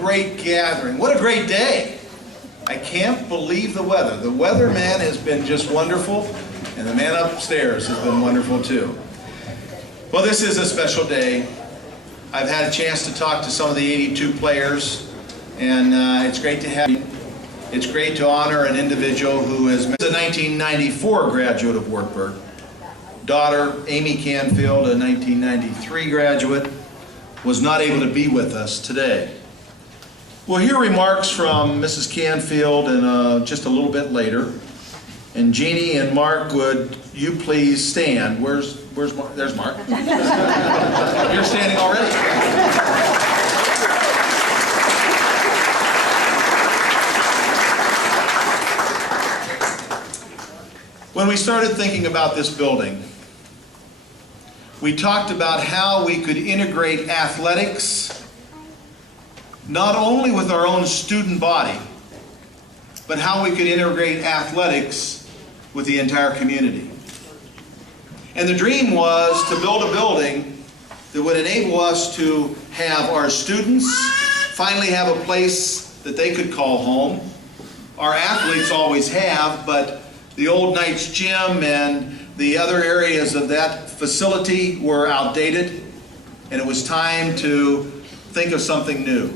great gathering. What a great day. I can't believe the weather. The weatherman has been just wonderful, and the man upstairs has been wonderful too. Well, this is a special day. I've had a chance to talk to some of the 82 players, and it's great to have you. It's great to honor an individual who is a 1994 graduate of Wartburg. Daughter, Amy Canfield, a 1993 graduate, was not able to be with us today. We'll hear remarks from Mrs. Canfield in just a little bit later. And Jeannie and Mark, would you please stand? Where's Mark? There's Mark. You're standing already. When we started thinking about this building, we talked about how we could integrate athletics not only with our own student body, but how we could integrate athletics with the entire community. And the dream was to build a building that would enable us to have our students finally have a place that they could call home. Our athletes always have, but the old Knights gym and the other areas of that facility were outdated, and it was time to think of something new.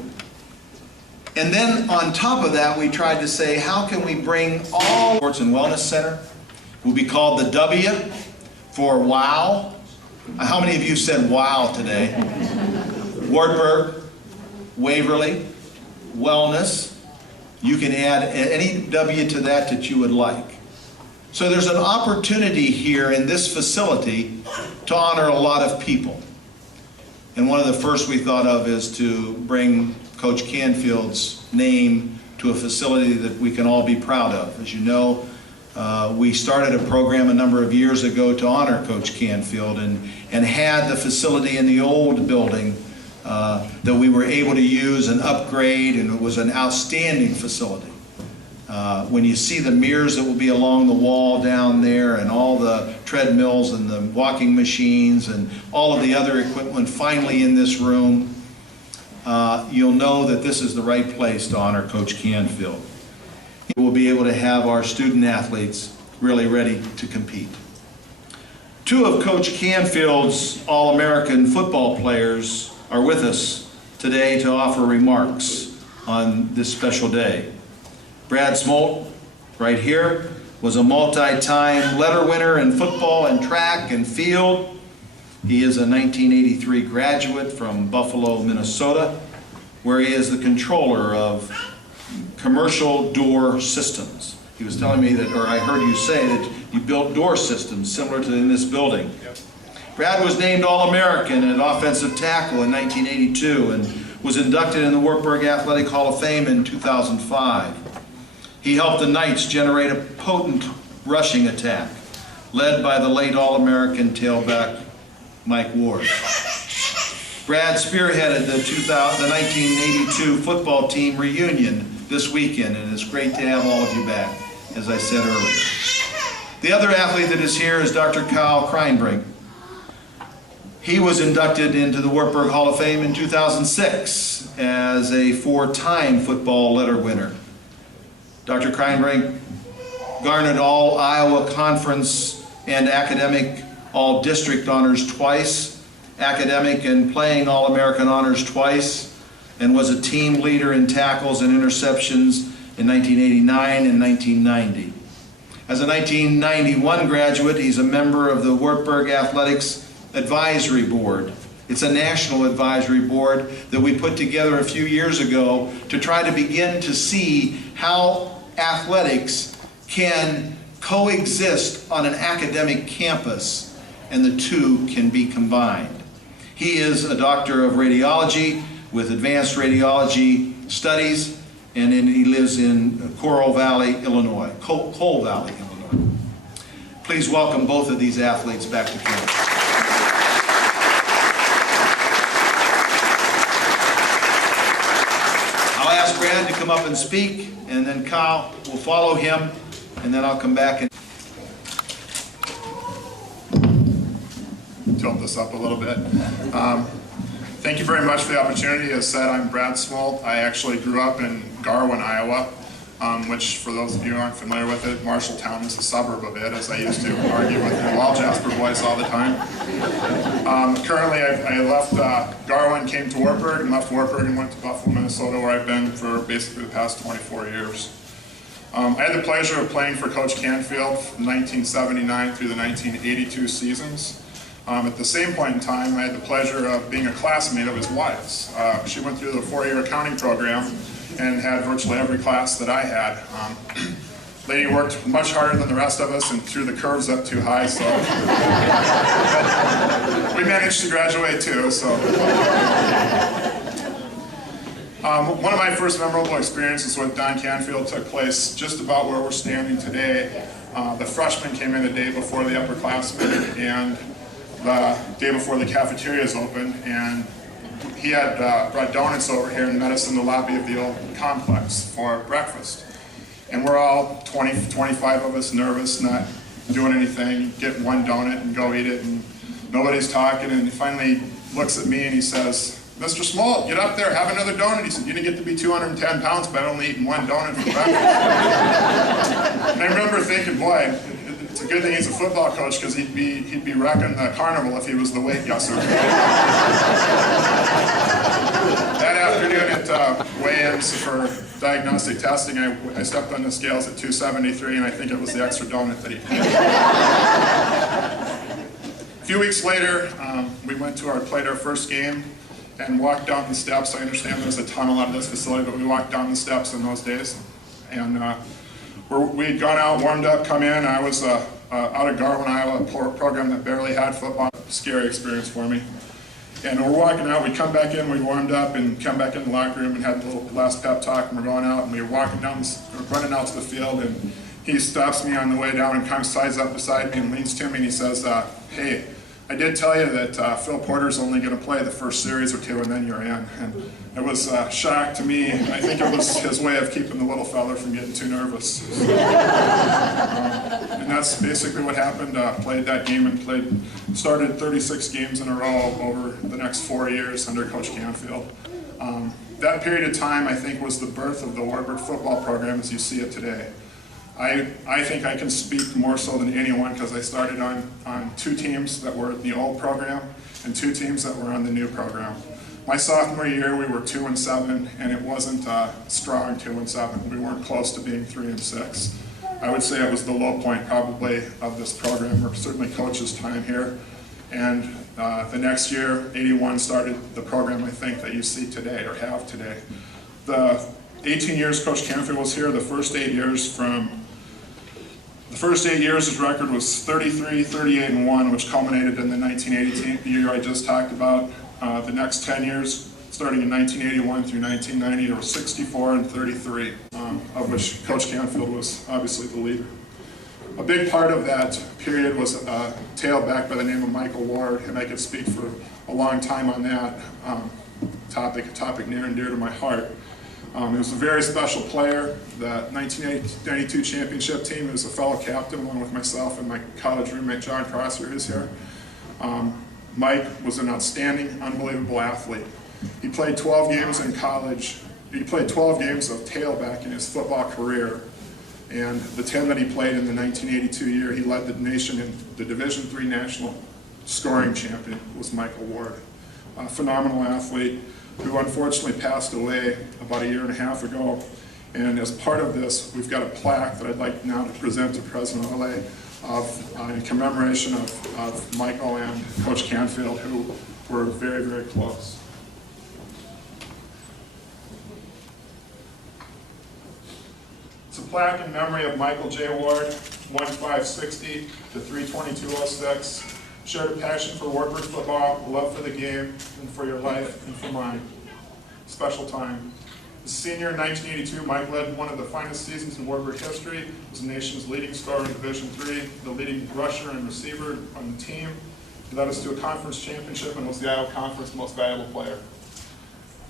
And then on top of that, we tried to say, how can we bring all Sports and Wellness Center? It will be called the W for WOW. How many of you said WOW today? Wartburg, Waverly, Wellness. You can add any W to that you would like. So there's an opportunity here in this facility to honor a lot of people. And one of the first we thought of is to bring Coach Canfield's name to a facility that we can all be proud of. As you know, we started a program a number of years ago to honor Coach Canfield and had the facility in the old building that we were able to use and upgrade, and it was an outstanding facility. When you see the mirrors that will be along the wall down there and all the treadmills and the walking machines and all of the other equipment finally in this room, you'll know that this is the right place to honor Coach Canfield. We'll be able to have our student athletes really ready to compete. Two of Coach Canfield's All-American football players are with us today to offer remarks on this special day. Brad Smolt, right here, was a multi-time letter winner in football and track and field. He is a 1983 graduate from Buffalo, Minnesota, where he is the controller of commercial door systems. He was telling me that, or I heard you say that you built door systems similar to in this building. Yep. Brad was named All-American at offensive tackle in 1982 and was inducted in the Wartburg Athletic Hall of Fame in 2005. He helped the Knights generate a potent rushing attack, led by the late All-American tailback Mike Ward. Brad spearheaded the 1982 football team reunion this weekend, and it's great to have all of you back, as I said earlier. The other athlete that is here is Dr. Kyle Kreinbrink. He was inducted into the Wartburg Hall of Fame in 2006 as a four-time football letter winner. Dr. Kreinbrink garnered all Iowa Conference and academic all-district honors twice, academic and playing All-American honors twice, and was a team leader in tackles and interceptions in 1989 and 1990. As a 1991 graduate, he's a member of the Wartburg Athletics Advisory Board. It's a national advisory board that we put together a few years ago to try to begin to see how athletics can coexist on an academic campus and the two can be combined. He is a doctor of radiology with advanced radiology studies, and he lives in Coral Valley, Illinois. Coal Valley, Illinois. Please welcome both of these athletes back to campus. I'll ask Brad to come up and speak, and then Kyle will follow him, and then I'll come back and tilt this up a little bit. Thank you very much for the opportunity. As said, I'm Brad Swolt. I actually grew up in Garwin, Iowa, which for those of you who aren't familiar with it, Marshalltown is a suburb of it, as I used to argue with the Wall Jasper boys all the time. Currently, I left Garwin, came to Wartburg, and left Wartburg and went to Buffalo, Minnesota, where I've been for basically the past 24 years. I had the pleasure of playing for Coach Canfield from 1979 through the 1982 seasons. At the same point in time, I had the pleasure of being a classmate of his wife's. She went through the 4-year accounting program and had virtually every class that I had. Lady worked much harder than the rest of us and threw the curves up too high, so we managed to graduate too. So. One of my first memorable experiences with Don Canfield took place just about where we're standing today. The freshmen came in the day before the upperclassmen and the day before the cafeterias opened, and he had brought donuts over here and met us in the lobby of the old complex for breakfast. And we're all 20, 25 of us nervous, not doing anything, get one donut and go eat it, and nobody's talking, and he finally looks at me and he says, "Mr. Smolt, get up there, have another donut." He said, "You didn't get to be 210 pounds by only eating one donut for breakfast." And I remember thinking, boy, it's a good thing he's a football coach, because he'd be wrecking the carnival if he was the weight guesser. That afternoon at weigh-ins for diagnostic testing, I stepped on the scales at 273, and I think it was the extra donut that he had. A few weeks later, we played our first game and walked down the steps. I understand there's a tunnel out of this facility, but we walked down the steps in those days. And we'd gone out, warmed up, come in. I was out of Garwin, Iowa, a program that barely had football. Scary experience for me. And we're walking out, we come back in, we warmed up and come back in the locker room and had a little last pep talk, and we're going out, and we were walking down, running out to the field, and he stops me on the way down and kind of slides up beside me and leans to me and he says, "Hey, I did tell you that Phil Porter's only going to play the first series or two and then you're in." And it was a shock to me. I think it was his way of keeping the little fella from getting too nervous. And that's basically what happened. Played that game and started 36 games in a row over the next 4 years under Coach Canfield. That period of time, I think, was the birth of the Wartburg football program as you see it today. I think I can speak more so than anyone, because I started on 2 teams that were in the old program and 2 teams that were on the new program. My sophomore year, we were 2-7, and it wasn't strong 2-7. We weren't close to being 3-6. I would say it was the low point probably of this program, or certainly Coach's time here. And the next year, 81 started the program I think that you see today, or have today. The 18 years Coach Canfield was here, the first 8 years his record was 33, 38-1, which culminated in the 1982 year I just talked about. The next 10 years, starting in 1981 through 1990, there were 64-33, of which Coach Canfield was obviously the leader. A big part of that period was a tailback by the name of Michael Ward, and I could speak for a long time on that topic, a topic near and dear to my heart. He was a very special player. The 1992 championship team, he was a fellow captain along with myself and my college roommate John Crosser, who's here. Mike was an outstanding, unbelievable athlete. He played 12 games in college. He played 12 games of tailback in his football career. And the 10 that he played in the 1982 year, he led the nation in the Division III national scoring champion was Michael Ward. A phenomenal athlete who unfortunately passed away about a year and a half ago. And as part of this, we've got a plaque that I'd like now to present to President Ole in commemoration of Michael and Coach Canfield, who were very, very close. It's a plaque in memory of Michael J. Ward, 1560 to 32206. Shared a passion for Wartburg football, a love for the game, and for your life, and for mine. Special time. As a senior in 1982, Mike led one of the finest seasons in Wartburg history, was the nation's leading scorer in Division III, the leading rusher and receiver on the team. He led us to a conference championship and was the Iowa Conference most valuable player.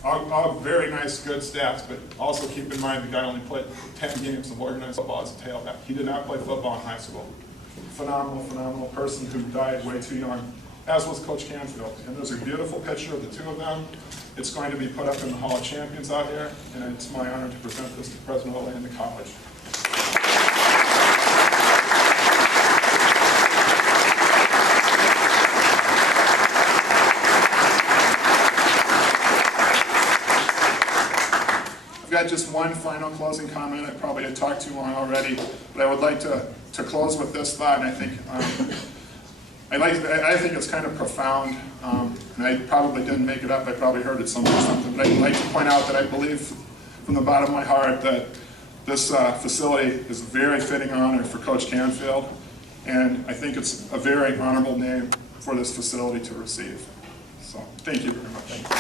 All very nice, good stats, but also keep in mind the guy only played 10 games of organized football as a tailback. He did not play football in high school. Phenomenal, phenomenal person who died way too young as was Coach Canfield. And there's a beautiful picture of the two of them. It's going to be put up in the Hall of Champions out here, and it's my honor to present this to President of the college. I've got just one final closing comment. I probably had talked too long already, but I would like to close with this thought, and I think I think it's kind of profound, and I probably didn't make it up. I probably heard it somewhere or something, but I'd like to point out that I believe from the bottom of my heart that this facility is a very fitting honor for Coach Canfield, and I think it's a very honorable name for this facility to receive. So, thank you very much. Thank you.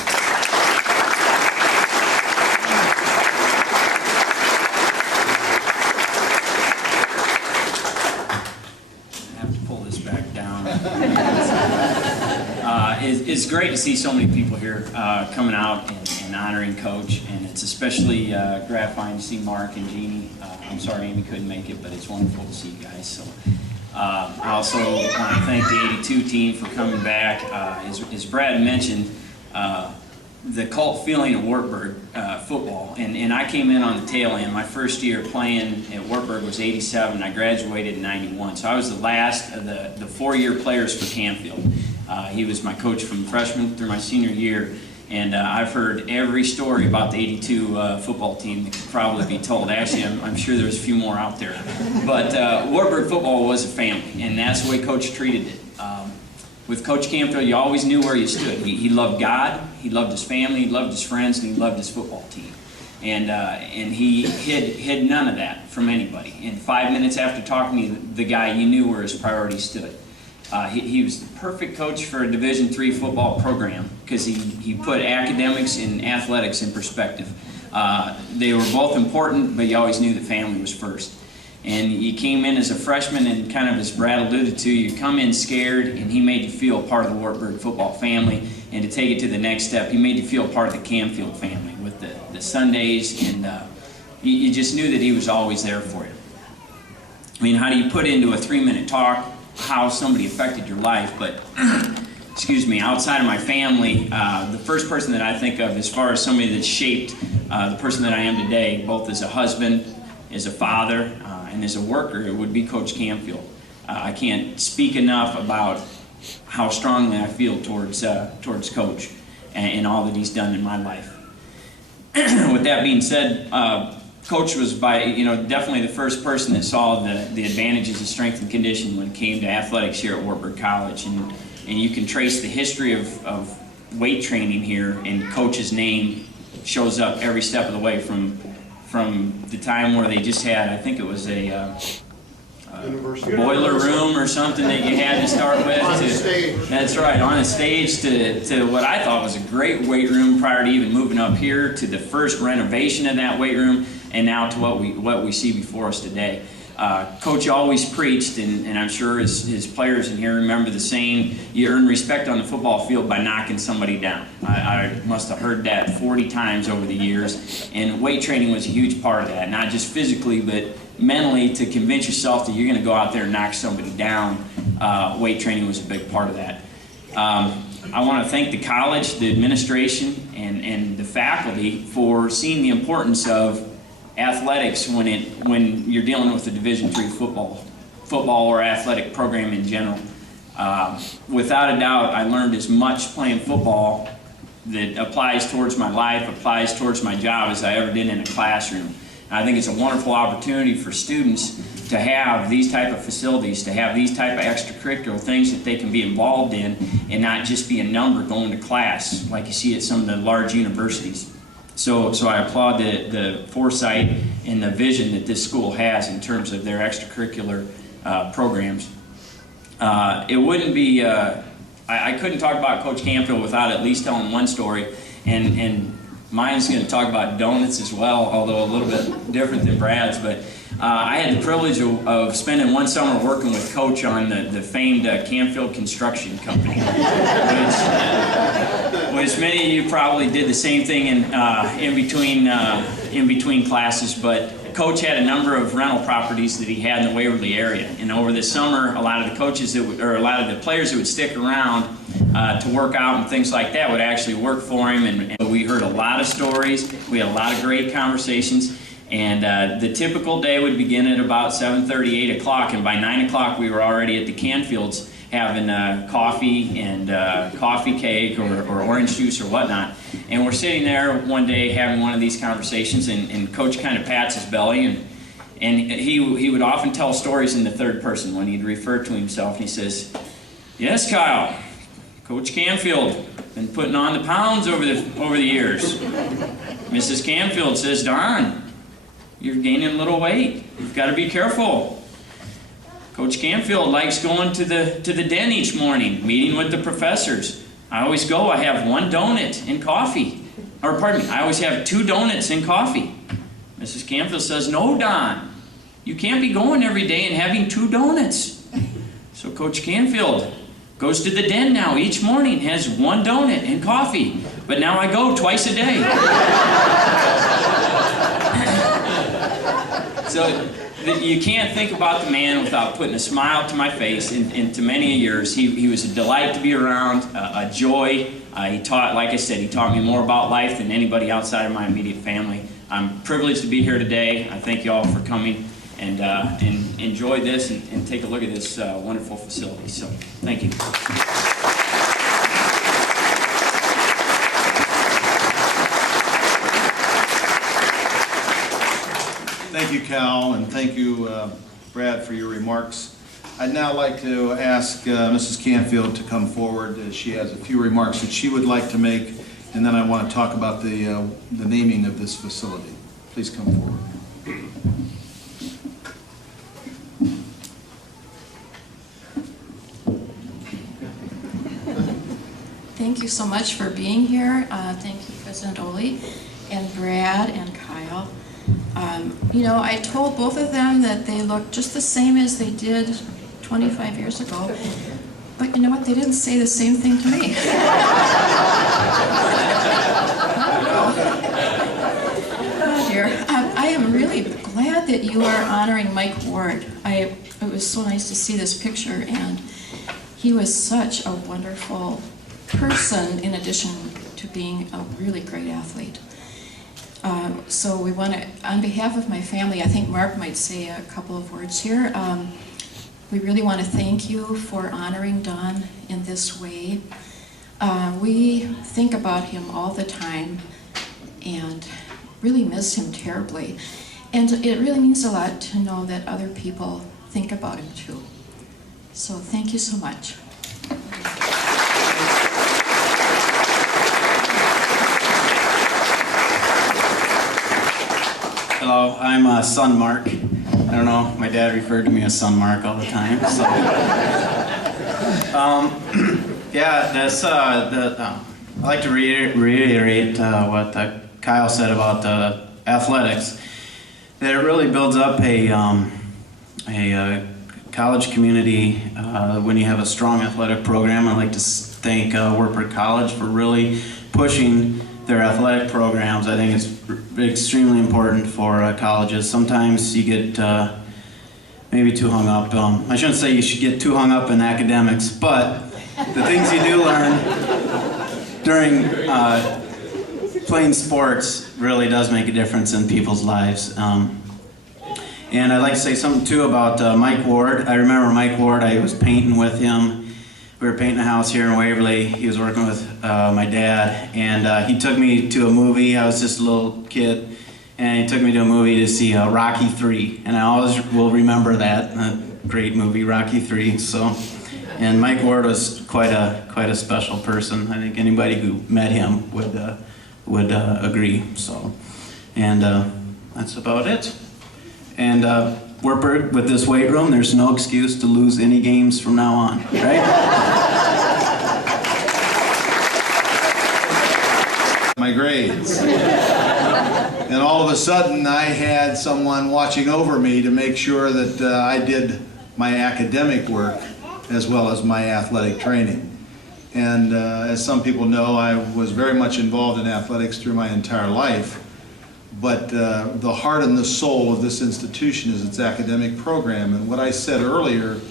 It's great to see so many people here coming out and honoring Coach, and it's especially gratifying to see Mark and Jeannie. I'm sorry Amy couldn't make it, but it's wonderful to see you guys. So I also want to thank the 82 team for coming back. As Brad mentioned, the cult feeling of Wartburg football, and I came in on the tail end. My first year playing at Wartburg was '87. I graduated in '91, so I was the last of the 4-year players for Canfield. He was my coach from freshman through my senior year, and I've heard every story about the '82 football team that could probably be told. Actually, I'm sure there's a few more out there. But Wartburg football was a family, and that's the way Coach treated it. With Coach Canfield, you always knew where you stood. He loved God, he loved his family, he loved his friends, and he loved his football team. And he hid none of that from anybody. And 5 minutes after talking to the guy, you knew where his priorities stood. He was the perfect coach for a Division III football program because he put academics and athletics in perspective. They were both important, but you always knew that family was first. And you came in as a freshman, and kind of as Brad alluded to, you come in scared, and he made you feel part of the Wartburg football family. And to take it to the next step, he made you feel part of the Canfield family with the Sundays, and you just knew that he was always there for you. I mean, how do you put into a 3-minute talk how somebody affected your life? But excuse me, outside of my family, the first person that I think of as far as somebody that shaped the person that I am today, both as a husband, as a father, and as a worker, it would be Coach Canfield. I can't speak enough about how strongly I feel towards Coach and all that he's done in my life. With that being said, Coach was definitely the first person that saw the advantages of strength and conditioning when it came to athletics here at Wartburg College, and you can trace the history of weight training here, and Coach's name shows up every step of the way from the time where they just had, I think it was a boiler room or something that you had to start with. On the stage. That's right, on a stage to what I thought was a great weight room prior to even moving up here, to the first renovation of that weight room, and now to what we see before us today. Coach always preached, and I'm sure his players in here remember the saying, you earn respect on the football field by knocking somebody down. I must have heard that 40 times over the years, and weight training was a huge part of that, not just physically, but mentally, to convince yourself that you're going to go out there and knock somebody down. Weight training was a big part of that. I want to thank the college, the administration, and the faculty for seeing the importance of athletics when you're dealing with a Division III football or athletic program in general. Without a doubt, I learned as much playing football that applies towards my life, applies towards my job, as I ever did in a classroom. And I think it's a wonderful opportunity for students to have these type of facilities, to have these type of extracurricular things that they can be involved in, and not just be a number going to class like you see at some of the large universities. So I applaud the foresight and the vision that this school has in terms of their extracurricular programs. It wouldn't be, I couldn't talk about Coach Canfield without at least telling one story, and mine's going to talk about donuts as well, although a little bit different than Brad's. But I had the privilege of spending one summer working with Coach on the famed Canfield Construction Company, which many of you probably did the same thing in between classes. But Coach had a number of rental properties that he had in the Waverly area, and over the summer, a lot of the coaches or a lot of the players that would stick around to work out and things like that would actually work for him. And we heard a lot of stories. We had a lot of great conversations. And the typical day would begin at about 7:30, 8 o'clock, and by 9 o'clock we were already at the Canfields having coffee and coffee cake or orange juice or whatnot. And we're sitting there one day having one of these conversations, and Coach kind of pats his belly, and he would often tell stories in the third person when he'd refer to himself, and he says, "Yes, Kyle, Coach Canfield, been putting on the pounds over the years. Mrs. Canfield says, Don, you're gaining a little weight. You've got to be careful. Coach Canfield likes going to the den each morning, meeting with the professors. I always go, I have 1 donut and coffee. Or pardon me, I always have 2 donuts and coffee. Mrs. Canfield says, no, Don, you can't be going every day and having 2 donuts. So Coach Canfield goes to the den now each morning, has 1 donut and coffee. But now I go twice a day. So you can't think about the man without putting a smile to my face. And to many years, he was a delight to be around, a joy. He taught, like I said, he taught me more about life than anybody outside of my immediate family. I'm privileged to be here today. I thank you all for coming and enjoy this and take a look at this wonderful facility. So thank you. Thank you, Cal, and thank you, Brad, for your remarks. I'd now like to ask Mrs. Canfield to come forward. She has a few remarks that she would like to make, and then I want to talk about the naming of this facility. Please come forward. Thank you so much for being here. Thank you, President Ole, and Brad, and Kyle. You know, I told both of them that they looked just the same as they did 25 years ago, but you know what? They didn't say the same thing to me. Oh dear. I am really glad that you are honoring Mike Ward. It was so nice to see this picture, and he was such a wonderful person in addition to being a really great athlete. So we want to, on behalf of my family, I think Mark might say a couple of words here. We really want to thank you for honoring Don in this way. We think about him all the time and really miss him terribly. And it really means a lot to know that other people think about him too. So thank you so much. Hello, I'm son Mark. I don't know, my dad referred to me as son Mark all the time. So, yeah, that's I'd like to reiterate what Kyle said about athletics. That it really builds up a college community when you have a strong athletic program. I'd like to thank Wartburg College for really pushing their athletic programs. I think it's extremely important for colleges. Sometimes you get maybe too hung up. I shouldn't say you should get too hung up in academics, but the things you do learn during playing sports really does make a difference in people's lives. And I'd like to say something too about Mike Ward. I remember Mike Ward, I was painting with him. We were painting a house here in Waverly. He was working with my dad, and he took me to a movie. I was just a little kid, and he took me to a movie to see Rocky III, and I always will remember that great movie, Rocky III. So, and Mike Ward was quite a special person. I think anybody who met him would agree. So, and that's about it. And Wartburg, with this weight room, there's no excuse to lose any games from now on, right? My grades. And all of a sudden I had someone watching over me to make sure that I did my academic work as well as my athletic training. And as some people know, I was very much involved in athletics through my entire life. but the heart and the soul of this institution is its academic program. And what I said earlier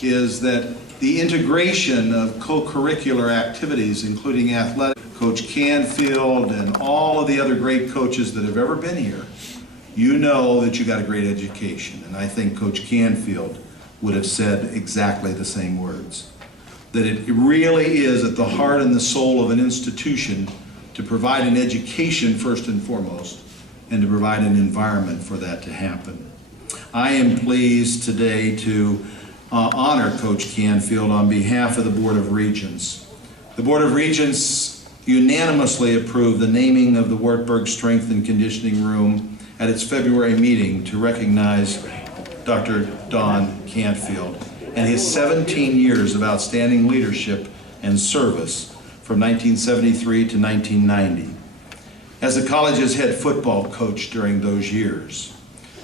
is that the integration of co-curricular activities, including athletic, Coach Canfield and all of the other great coaches that have ever been here, you know that you got a great education. And I think Coach Canfield would have said exactly the same words. That it really is at the heart and the soul of an institution to provide an education first and foremost, and to provide an environment for that to happen. I am pleased today to honor Coach Canfield on behalf of the Board of Regents. The Board of Regents unanimously approved the naming of the Wartburg Strength and Conditioning Room at its February meeting to recognize Dr. Don Canfield and his 17 years of outstanding leadership and service from 1973 to 1990 as the college's head football coach during those years.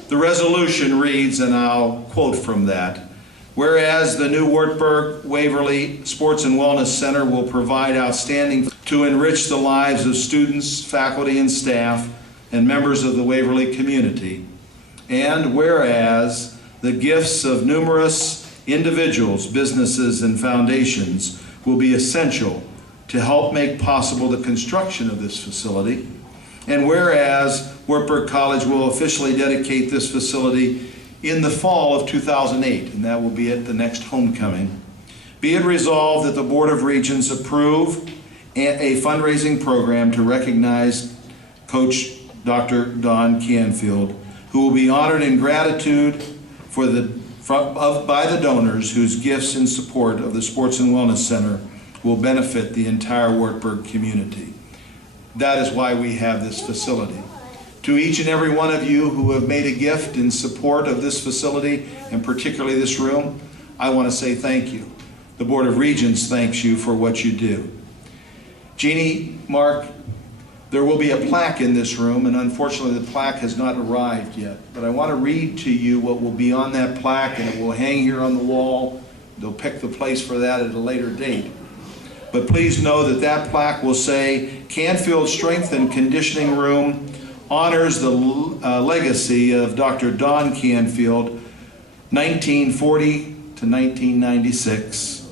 The resolution reads, and I'll quote from that, whereas the new Wartburg Waverly Sports and Wellness Center will provide outstanding to enrich the lives of students, faculty, and staff, and members of the Waverly community, and whereas the gifts of numerous individuals, businesses, and foundations will be essential to help make possible the construction of this facility, and whereas Wartburg College will officially dedicate this facility in the fall of 2008, and that will be at the next homecoming, be it resolved that the Board of Regents approve a fundraising program to recognize Coach Dr. Don Canfield, who will be honored in gratitude by the donors whose gifts in support of the Sports and Wellness Center will benefit the entire Wartburg community. That is why we have this facility. To each and every one of you who have made a gift in support of this facility, and particularly this room, I want to say thank you. The Board of Regents thanks you for what you do. Jeannie, Mark, there will be a plaque in this room, and unfortunately the plaque has not arrived yet. But I want to read to you what will be on that plaque, and it will hang here on the wall. They'll pick the place for that at a later date. But please know that that plaque will say, Canfield Strength and Conditioning Room honors the legacy of Dr. Don Canfield, 1940 to 1996.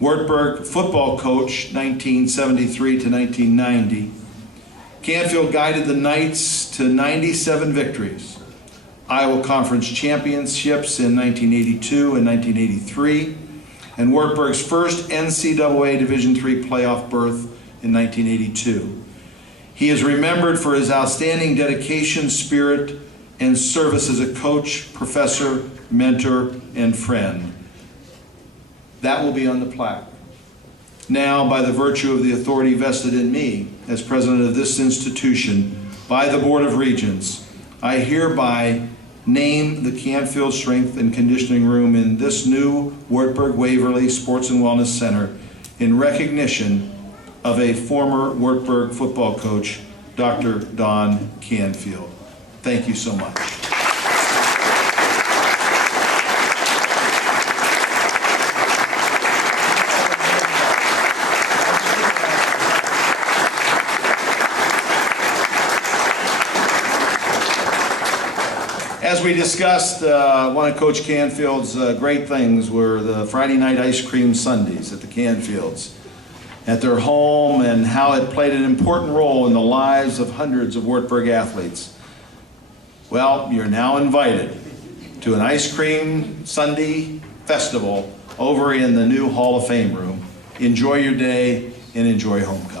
Wartburg football coach, 1973 to 1990. Canfield guided the Knights to 97 victories. Iowa Conference championships in 1982 and 1983. And Wartburg's first NCAA Division III playoff berth in 1982. He is remembered for his outstanding dedication, spirit, and service as a coach, professor, mentor, and friend. That will be on the plaque. Now, by the virtue of the authority vested in me as president of this institution by the Board of Regents, I hereby name the Canfield Strength and Conditioning Room in this new Wartburg Waverly Sports and Wellness Center in recognition of a former Wartburg football coach, Dr. Don Canfield. Thank you so much. As we discussed, one of Coach Canfield's great things were the Friday night ice cream sundaes at the Canfields, at their home, and how it played an important role in the lives of hundreds of Wartburg athletes. Well, you're now invited to an ice cream sundae festival over in the new Hall of Fame room. Enjoy your day and enjoy homecoming.